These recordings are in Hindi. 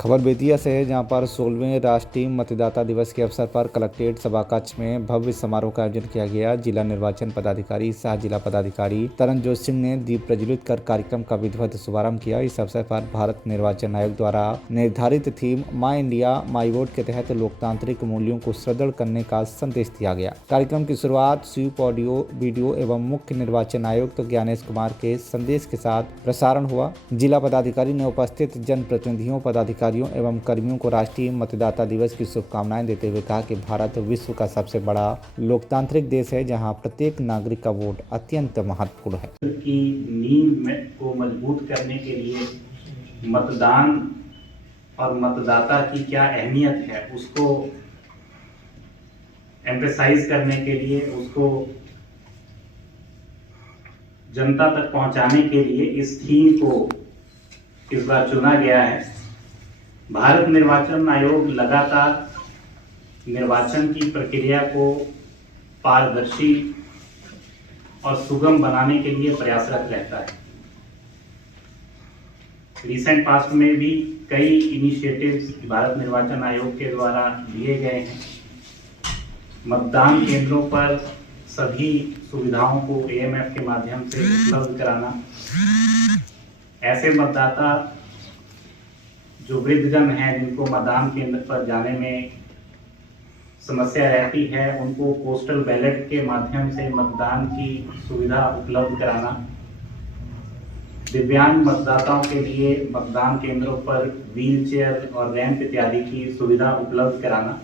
खबर बेतिया से है, जहां पर 16वें राष्ट्रीय मतदाता दिवस के अवसर पर कलेक्ट्रेट सभाकक्ष में भव्य समारोह का आयोजन किया गया। जिला निर्वाचन पदाधिकारी सह जिला पदाधिकारी तरनजोत सिंह ने दीप प्रज्वलित कर कार्यक्रम का विधिवत शुभारंभ किया। इस अवसर पर भारत निर्वाचन आयोग द्वारा निर्धारित theme my India my vote के तहत लोकतांत्रिक मूल्यों को सुदृढ़ करने का संदेश दिया गया। कार्यक्रम की शुरुआत स्वीप ऑडियो वीडियो एवं मुख्य निर्वाचन आयुक्त ज्ञानेश कुमार के संदेश के साथ प्रसारण हुआ। जिला पदाधिकारी ने उपस्थित जनप्रतिनिधियों, पदाधिकारियों एवं कर्मियों को राष्ट्रीय मतदाता दिवस की शुभकामनाएं देते हुए कहा कि भारत विश्व का सबसे बड़ा लोकतांत्रिक देश है, जहां प्रत्येक नागरिक का वोट अत्यंत महत्वपूर्ण है। की नींव को मजबूत करने के लिए मतदान और मतदाता की क्या अहमियत है उसको एम्फेसाइज करने के लिए, उसको जनता तक पहुंचाने के लिए इस थीम को इस बार चुना गया है। भारत निर्वाचन आयोग लगातार निर्वाचन की प्रक्रिया को पारदर्शी और सुगम बनाने के लिए प्रयासरत रहता है। रिसेंट पास्ट में भी कई इनिशिएटिव्स भारत निर्वाचन आयोग के द्वारा लिए गए हैं। मतदान केंद्रों पर सभी सुविधाओं को AMF के माध्यम से उपलब्ध कराना, ऐसे मतदाता जो वृद्धजन हैं जिनको मतदान केंद्र पर जाने में समस्या रहती है, उनको पोस्टल बैलेट के माध्यम से मतदान की सुविधा उपलब्ध कराना, दिव्यांग मतदाताओं के लिए मतदान केंद्रों पर व्हीलचेयर और रैंप इत्यादि की सुविधा उपलब्ध कराना।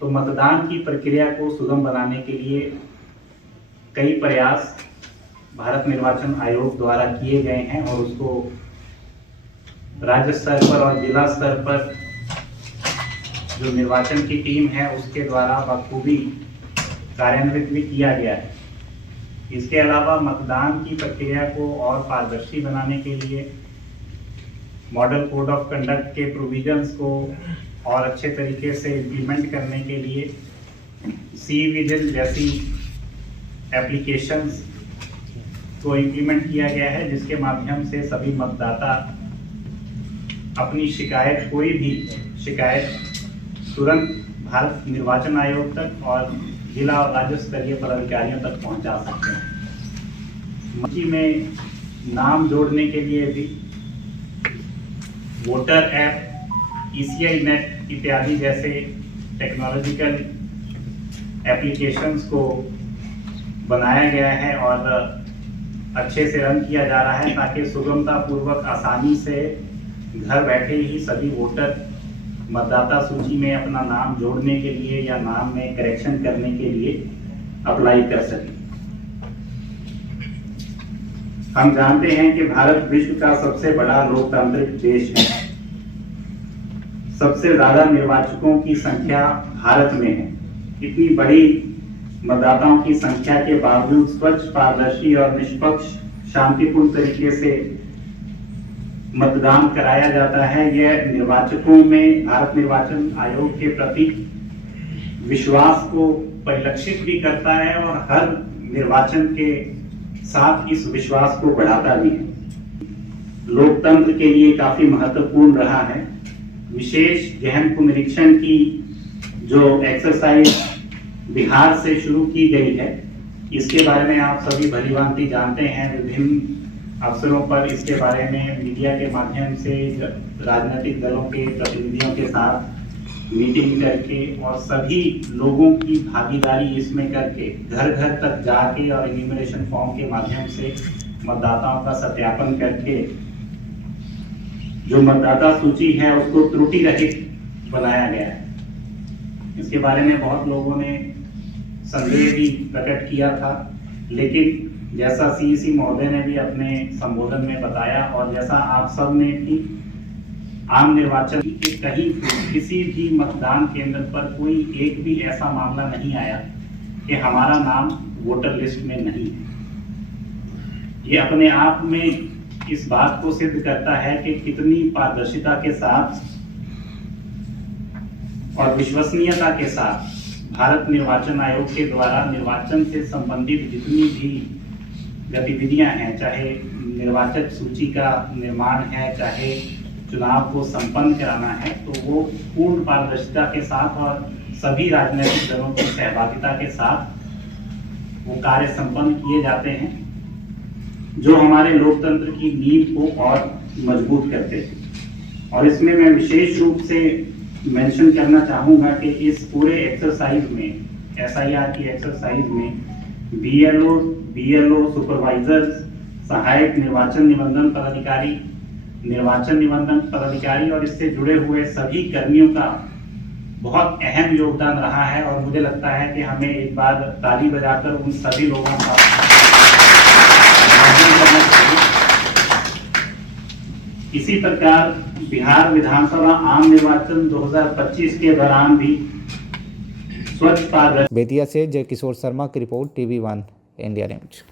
तो मतदान की प्रक्रिया को सुगम बनाने के लिए कई प्रयास भारत निर्वाचन आयोग द्वारा किए गए हैं और उसको राज्य स्तर पर और जिला स्तर पर जो निर्वाचन की टीम है उसके द्वारा बखूबी कार्यान्वित भी किया गया है। इसके अलावा मतदान की प्रक्रिया को और पारदर्शी बनाने के लिए मॉडल कोड ऑफ कंडक्ट के प्रोविजंस को और अच्छे तरीके से इम्प्लीमेंट करने के लिए सी-विजिल जैसी एप्लीकेशंस को इम्प्लीमेंट किया गया है, जिसके माध्यम से सभी मतदाता अपनी शिकायत, कोई भी शिकायत तुरंत भारत निर्वाचन आयोग तक और जिला और राज्य स्तरीय पदाधिकारियों तक पहुंचा सकते हैं। सूची में नाम जोड़ने के लिए भी वोटर ऐप, ECI नेट इत्यादि जैसे टेक्नोलॉजिकल एप्लीकेशंस को बनाया गया है और अच्छे से रन किया जा रहा है, ताकि सुगमता पूर्वक आसानी से घर बैठे ही सभी वोटर मतदाता सूची में अपना नाम जोड़ने के लिए या नाम में करेक्शन करने के लिए अप्लाई कर सकें। हम जानते हैं कि भारत विश्व का सबसे बड़ा लोकतांत्रिक देश है। सबसे ज्यादा निर्वाचकों की संख्या भारत में है। इतनी बड़ी मतदाताओं की संख्या के बावजूद स्वच्छ, पारदर्शी और निष्पक्ष शांतिपूर्ण तरीके से मतदान कराया जाता है। यह निर्वाचकों में भारत निर्वाचन आयोग के प्रति विश्वास को परिलक्षित भी करता है और हर निर्वाचन के साथ इस विश्वास को बढ़ाता भी है। लोकतंत्र के लिए काफी महत्वपूर्ण रहा है। विशेष गहन पुनरीक्षण की जो एक्सरसाइज बिहार से शुरू की गई है, इसके बारे में आप सभी भलीभांति जानते हैं। विभिन्न अवसरों पर इसके बारे में मीडिया के माध्यम से राजनीतिक दलों के प्रतिनिधियों के साथ मीटिंग करके और सभी लोगों की भागीदारी इसमें करके घर घर तक जाके और एन्यूमरेशन फॉर्म के माध्यम से मतदाताओं का सत्यापन करके जो मतदाता सूची है उसको त्रुटि रहित बनाया गया है। इसके बारे में बहुत लोगों ने संदेह भी प्रकट किया था, लेकिन जैसा CEC महोदय ने भी अपने संबोधन में बताया और जैसा आप सब ने भी आम निर्वाचन के कहीं किसी भी मतदान केंद्र पर कोई एक भी ऐसा मामला नहीं आया कि हमारा नाम वोटर लिस्ट में नहीं है। ये अपने आप में इस बात को सिद्ध करता है कि कितनी पारदर्शिता के साथ और विश्वसनीयता के साथ भारत निर्वाचन आयोग के द्वारा निर्वाचन से संबंधित जितनी भी गतिविधियां हैं, चाहे निर्वाचक सूची का निर्माण है, चाहे चुनाव को संपन्न कराना है तो वो पूर्ण पारदर्शिता के साथ और सभी राजनीतिक दलों की सहभागिता के साथ वो कार्य संपन्न किए जाते हैं, जो हमारे लोकतंत्र की नींव को और मजबूत करते हैं। और इसमें मैं विशेष रूप से मेंशन करना चाहूँगा कि इस पूरे एक्सरसाइज में, SIR की एक्सरसाइज में BLO सुपरवाइजर्स, सहायक निर्वाचन निबंधन पदाधिकारी और इससे जुड़े हुए सभी कर्मियों का बहुत अहम योगदान रहा है। और मुझे लगता है कि हमें एक बार ताली बजाकर उन सभी लोगों का करना चाहिए। इसी प्रकार बिहार विधानसभा आम निर्वाचन 2025 के दौरान भी स्वच्छ पारदर्शी बेतिया से जय किशोर शर्मा की रिपोर्ट, TV1 इंडिया न्यूज।